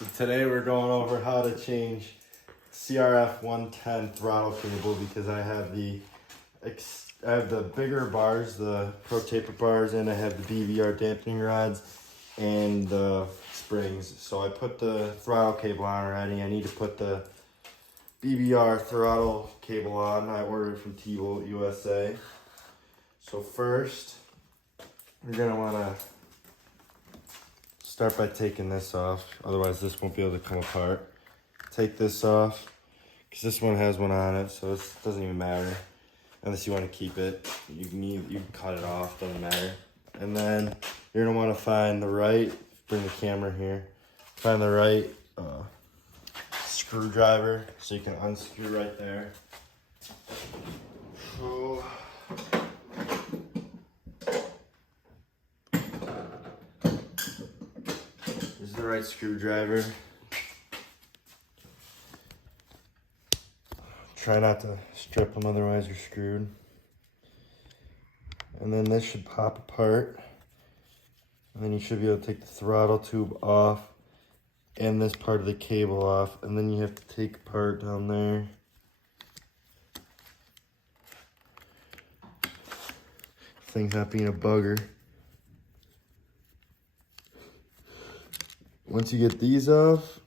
So today we're going over how to change CRF 110 throttle cable because I have the bigger bars, the Pro Taper bars, and I have the BVR dampening rods and the springs. So I put the throttle cable on already. I need to put the BVR throttle cable on. I ordered from T-Bolt USA. So first, you're gonna wanna start by taking this off, otherwise this won't be able to come apart. Take this off, because this one has one on it, so it doesn't even matter. Unless you want to keep it, you can cut it off, doesn't matter. And then you're gonna want to find the right, bring the camera here, find the right screwdriver, so you can unscrew right there. So, this is the right screwdriver. Try not to strip them, otherwise you're screwed. And then this should pop apart. And then you should be able to take the throttle tube off and this part of the cable off. And then you have to take apart down there. Thing's not being a bugger. Once you get these off,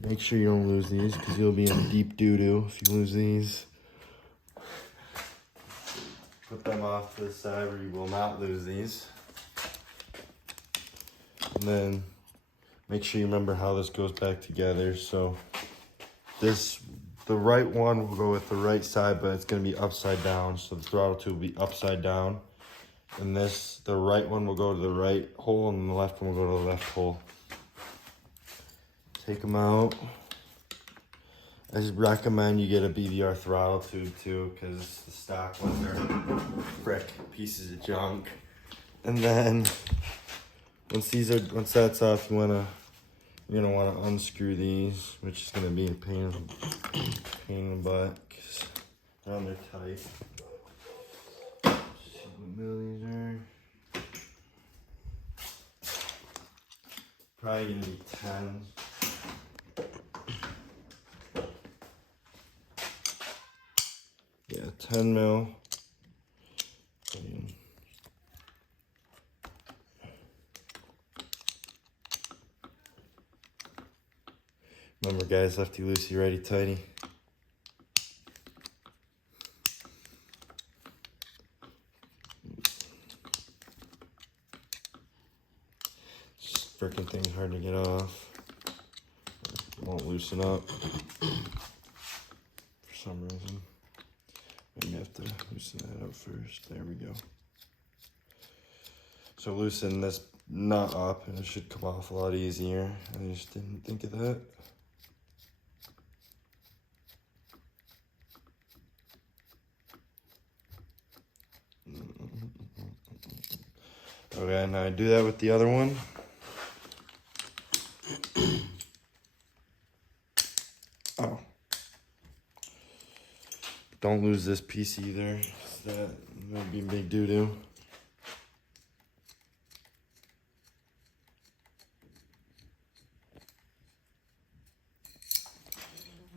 make sure you don't lose these because you'll be in deep doo-doo if you lose these. Put them off to the side where you will not lose these. And then make sure you remember how this goes back together. So the right one will go with the right side, but it's gonna be upside down. So the throttle tube will be upside down. And the right one will go to the right hole and the left one will go to the left hole. Take them out. I just recommend you get a BVR throttle tube too, because the stock ones are frick pieces of junk. And then once that's off, you're gonna want to unscrew these, which is gonna be a pain in the butt because they're tight. See what mill these are. Probably gonna be 10. Yeah, 10 mil. Remember guys, lefty loosey, righty tighty. This frickin' thing's hard to get off. It won't loosen up for some reason. Maybe I have to loosen that up first. There we go. So loosen this nut up and it should come off a lot easier. I just didn't think of that. Okay, now I do that with the other one. Oh. Don't lose this piece either. That would be big doo-doo.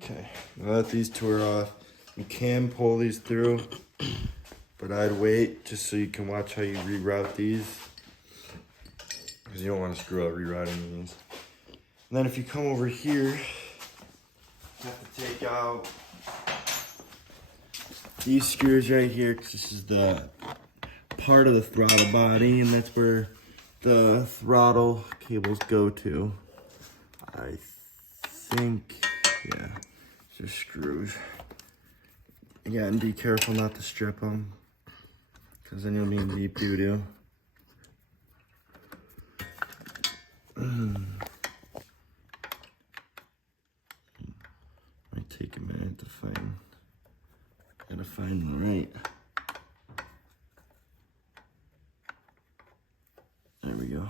Okay, now that these two are off, you can pull these through, but I'd wait just so you can watch how you reroute these, because you don't want to screw up rerouting these. And then if you come over here, you have to take out these screws right here, because this is the part of the throttle body, and that's where the throttle cables go to. I think, yeah, just screws. Again, be careful not to strip them, because then you'll be in deep doo-doo. Might take a minute to find the right. There we go.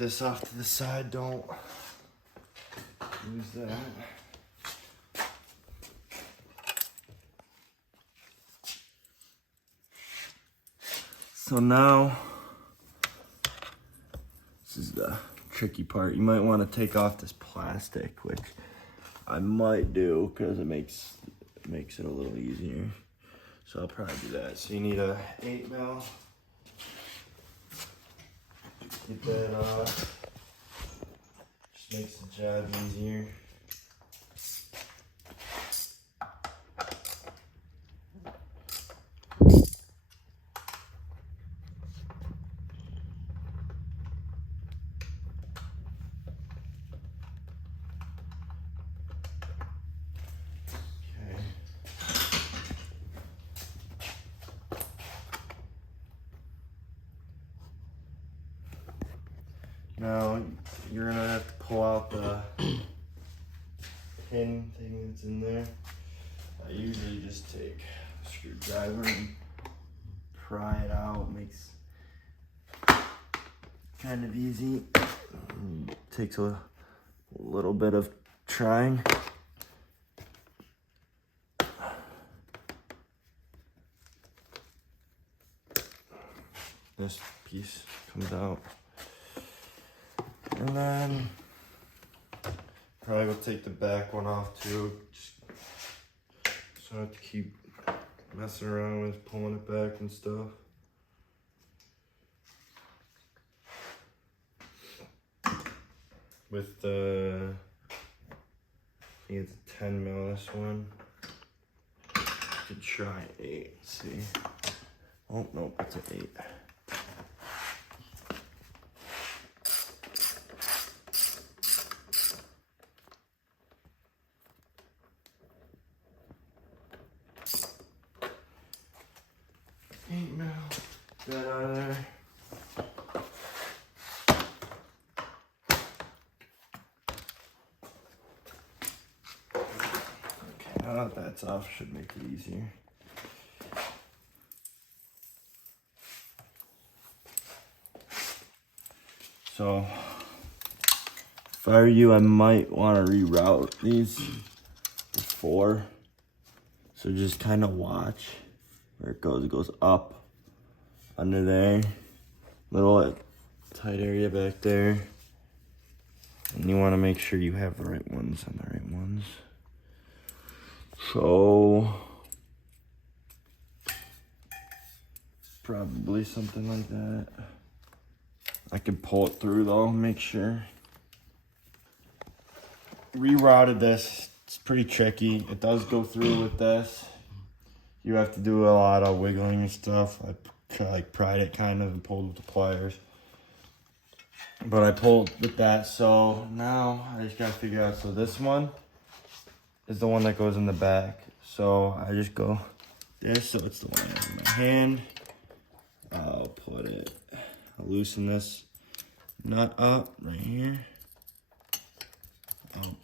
this off to the side, don't use that. So now, this is the tricky part. You might want to take off this plastic, which I might do because it makes it a little easier. So I'll probably do that. So you need a 8mm. Get that off. Just makes the job easier. Now you're gonna have to pull out the pin thing that's in there. I usually just take a screwdriver and pry it out. Makes kind of easy. Takes a little bit of trying. This piece comes out. And then probably will take the back one off too. Just so I don't have to keep messing around with pulling it back and stuff. With the, I think it's a 10mm this one. I could try 8, see. Oh, nope, it's an 8. That out of there. Okay, now that that's off, should make it easier. So, if I were you, I might want to reroute these before. So just kind of watch where it goes. It goes up. Under there, little tight area back there, and you want to make sure you have the right ones on the right ones. So probably something like that. I can pull it through though, make sure. Rerouted this. It's pretty tricky. It does go through with this. You have to do a lot of wiggling and stuff. I pried it kind of and pulled with the pliers. But I pulled with that, so now I just gotta figure out. So this one is the one that goes in the back. So I just go this, so it's the one I have in my hand. I'll loosen this nut up right here. I'll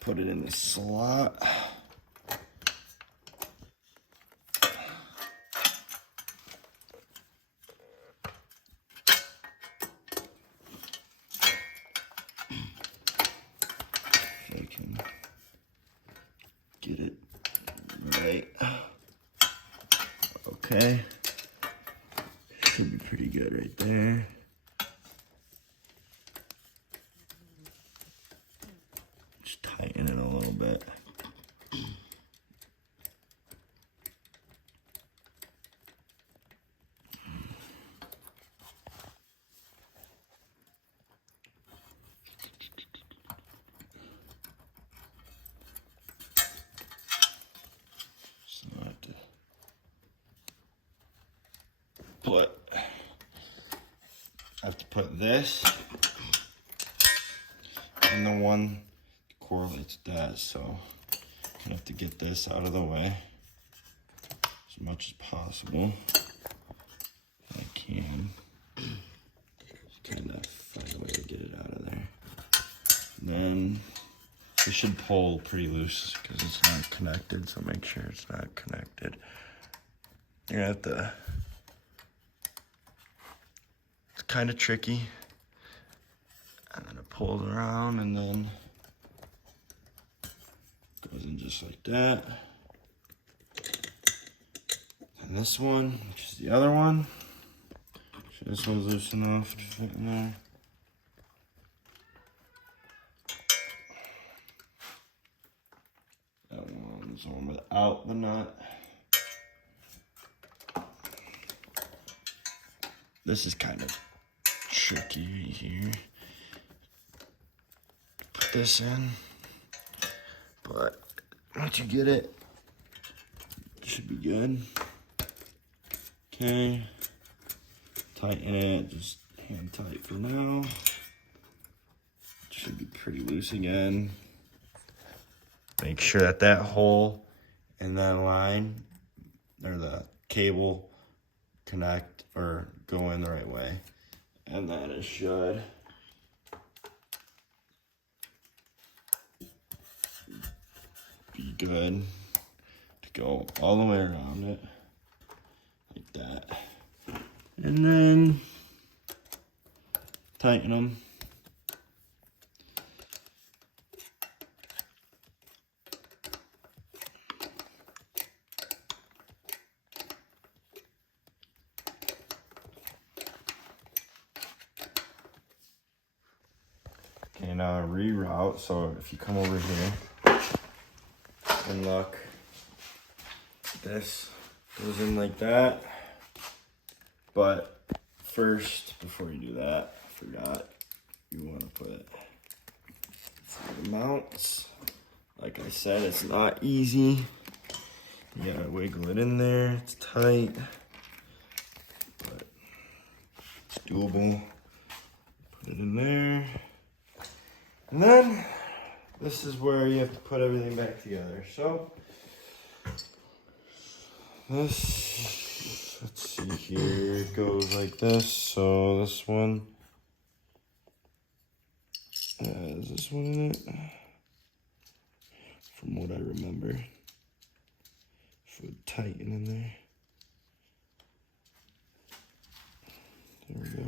put it in the slot. Get it right. Okay. Should be pretty good right there. Just tighten it a little bit. I have to put this and the one correlates that, so I have to get this out of the way as much as possible. I can kind of find a way to get it out of there. And then it should pull pretty loose because it's not connected, so make sure it's not connected. You're gonna have to, it's kind of tricky. And then it pulls around and then goes in just like that. And this one, which is the other one. So this one's loose enough to fit in there. That one's the one without the nut. This is kind of tricky here. Put this in. But once you get it, it should be good. Okay. Tighten it, just hand tight for now. Should be pretty loose again. Make sure that that hole and that line, or the cable, connect or go in the right way. And then it should be good to go all the way around it, like that. And then tighten them. Okay, now reroute. So if you come over here and look, this goes in like that. But first, before you do that, I forgot, you want to put the mounts. Like I said, it's not easy. You gotta wiggle it in there. It's tight, but it's doable. Put it in there. And then this is where you have to put everything back together. So this, let's see here, it goes like this. So this one has this one in it, from what I remember. If it would tighten in there. There we go.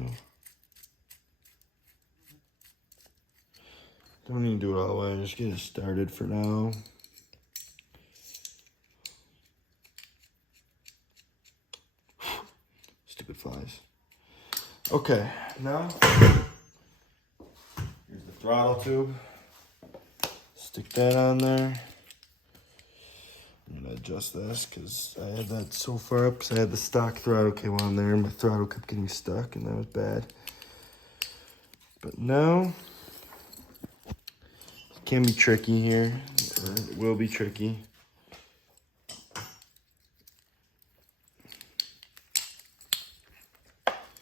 Don't need to do it all the way, just get it started for now. Stupid flies. Okay, now here's the throttle tube. Stick that on there. I'm gonna adjust this because I had that so far up because I had the stock throttle cable on there and my throttle kept getting stuck and that was bad. But now, it can be tricky here, or it will be tricky.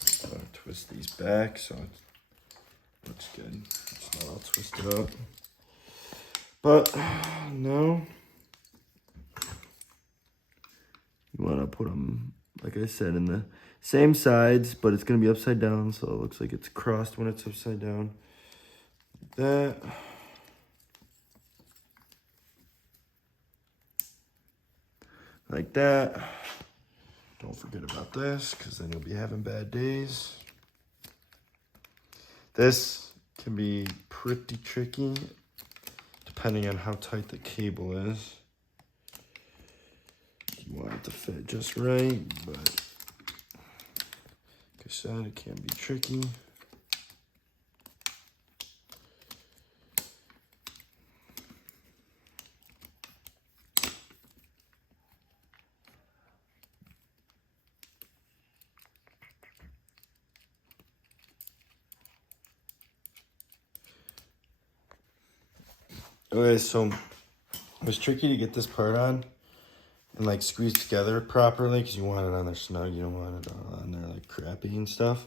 So twist these back so it looks good. It's not all twisted up. But no, you want to put them, like I said, in the same sides, but it's going to be upside down, so it looks like it's crossed when it's upside down. Like that. Like that. Don't forget about this, because then you'll be having bad days. This can be pretty tricky, depending on how tight the cable is. You want it to fit just right, but like I said, it can be tricky. Okay, so it was tricky to get this part on and like squeeze together properly because you want it on there snug. You don't want it on there like crappy and stuff.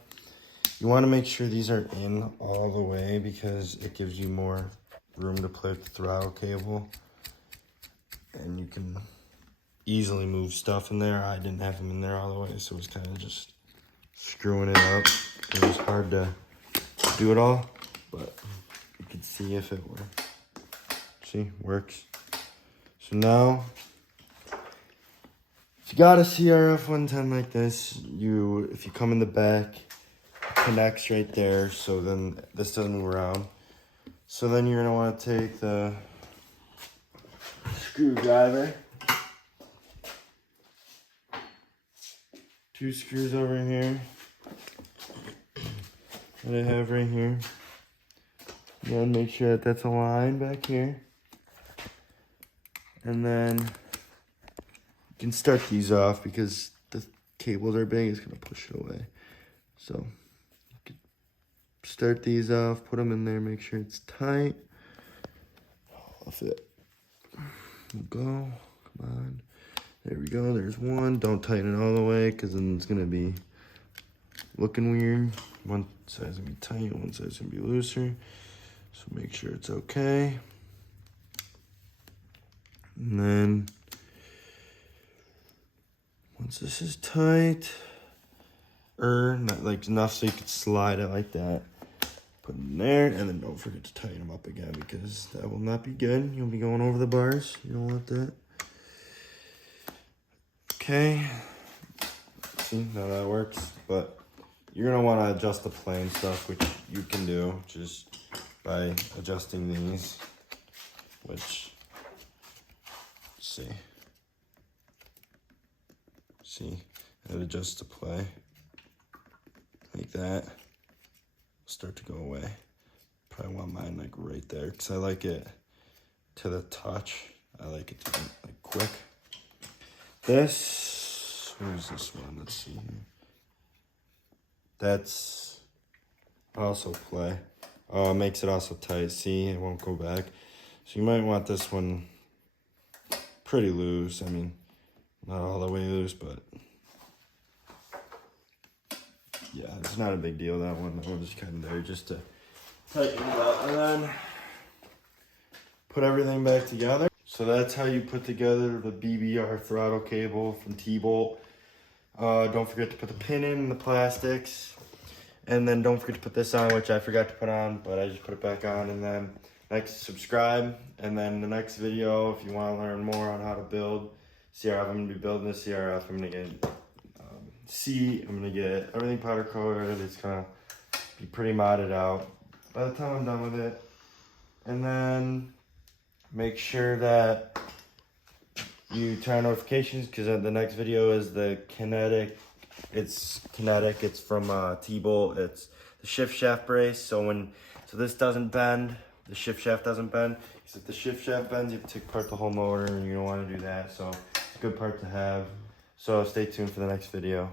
You want to make sure these are in all the way because it gives you more room to play with the throttle cable. And you can easily move stuff in there. I didn't have them in there all the way, so it was kind of just screwing it up. It was hard to do it all, but you can see if it works. See, works. So now, if you got a CRF 110 like this, if you come in the back, connects right there, so then this doesn't move around. So then you're gonna want to take the screwdriver, 2 screws over here that I have right here. Then make sure that that's aligned back here. And then you can start these off because the cables are big, it's gonna push it away. So you can start these off, put them in there, make sure it's tight. Off it. Go, come on. There we go, there's one. Don't tighten it all the way because then it's gonna be looking weird. One side's gonna be tight, one side's gonna be looser. So make sure it's okay. And then once this is tight, not like enough so you could slide it like that, put it in there, and then don't forget to tighten them up again because that will not be good. You'll be going over the bars. You don't want that. Okay. See, now that works, but you're gonna want to adjust the plane stuff, which you can do just by adjusting these, which, see, it adjusts to play like that. Start to go away. Probably want mine like right there because I like it to the touch. I like it to be like quick. This, where's this one? Let's see here. That's also play. Oh, it makes it also tight. See, it won't go back. So you might want this one pretty loose. I mean, not all the way loose, but yeah, it's not a big deal, that one. That one's kind of there just to tighten it up. And then put everything back together. So that's how you put together the BBR throttle cable from T-Bolt. Don't forget to put the pin in the plastics. And then don't forget to put this on, which I forgot to put on, but I just put it back on. And then next, subscribe. And then the next video, if you want to learn more on how to build CRF, I'm going to be building this CRF. I'm going to get I'm going to get everything powder coated. It's going to be pretty modded out by the time I'm done with it. And then make sure that you turn on notifications because the next video is the kinetic. It's kinetic. It's from T-Bolt. It's the shift shaft brace. So this doesn't bend, the shift shaft doesn't bend. Because if the shift shaft bends, you have to take apart the whole motor, and you don't want to do that. So it's a good part to have. So stay tuned for the next video.